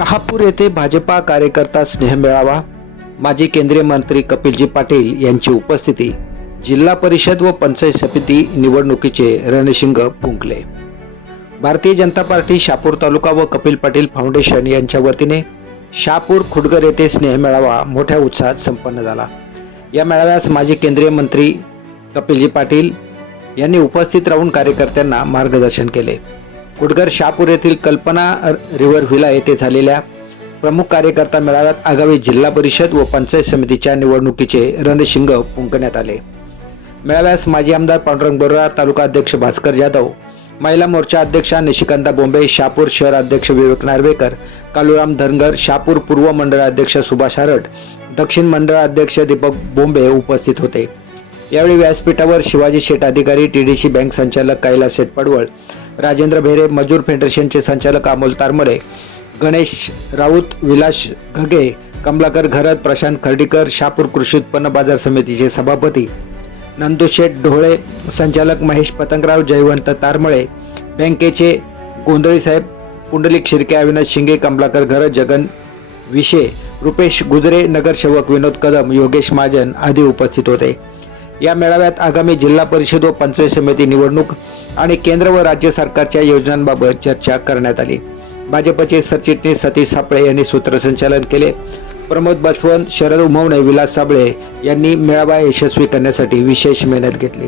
शहापूर येथे भाजपा कार्यकर्ता स्नेह मेळावा माजी केंद्रीय मंत्री कपिलजी पाटील यांची उपस्थिती जिल्हा परिषद व पंचायत समिती निवडणुकीचे रणशिंग फुंकले. भारतीय जनता पार्टी शापूर तालुका व कपिल पाटील फाउंडेशन यांच्या वतीने शापूर खुडगर येथे स्नेह मेळावा मोठ्या उत्साहात संपन्न झाला. या मेळाव्यास माजी केंद्रीय मंत्री कपिलजी पाटील यांनी उपस्थित राहून कार्यकर्त्यांना मार्गदर्शन केले. उडगर शहापूर येथील कल्पना रिव्हर व्हिला येथे झालेल्या प्रमुख कार्यकर्ता मेळाव्यात आगामी जिल्हा परिषद व पंचायत समितीच्या निवडणुकीचे रणशिंग फुंकण्यात आले. मेळाव्यास माजी आमदार पांडुरंग बरोरा तालुका अध्यक्ष भास्कर जाधव महिला मोर्चा अध्यक्षा निशिकांता बोंबे शहापूर शहर अध्यक्ष विवेक नार्वेकर कालुराम धनगर शहापूर पूर्व मंडळ अध्यक्ष सुभाष हरट दक्षिण मंडळ अध्यक्ष दीपक बोंबे उपस्थित होते. यावेळी व्यासपीठावर शिवाजी शेठ अधिकारी टीडीसी बँक संचालक कैलास शेठ पडवळ राजेंद्र भेरे मजूर फेडरेशनचे संचालक अमोल तारमडे गणेश राऊत विलास घगे कमलाकर घरत प्रशांत खर्डीकर शापूर कृषी उत्पन्न बाजार समितीचे सभापती नंदुशेठ ढोळे संचालक महेश पतंगराव जयवंत तारमळे बँकेचे गोंधळी साहेब पुंडलिक शिर्के अविनाश शिंगे कमलाकर घरत जगन विशे रुपेश गुजरे नगरसेवक विनोद कदम योगेश महाजन आदी उपस्थित होते. या मेळाव्यात आगामी जिल्हा परिषद व पंचायत समिती निवडणूक आणि केंद्र व राज्य सरकारच्या योजनांबाबत चर्चा करण्यात आली. भाजपचे सरचिटणीस सतीश सापळे यांनी सूत्रसंचालन केले. प्रमोद बसवंत शरद उमवणे विलास साबळे यांनी मेळावा यशस्वी करण्यासाठी विशेष मेहनत घेतली.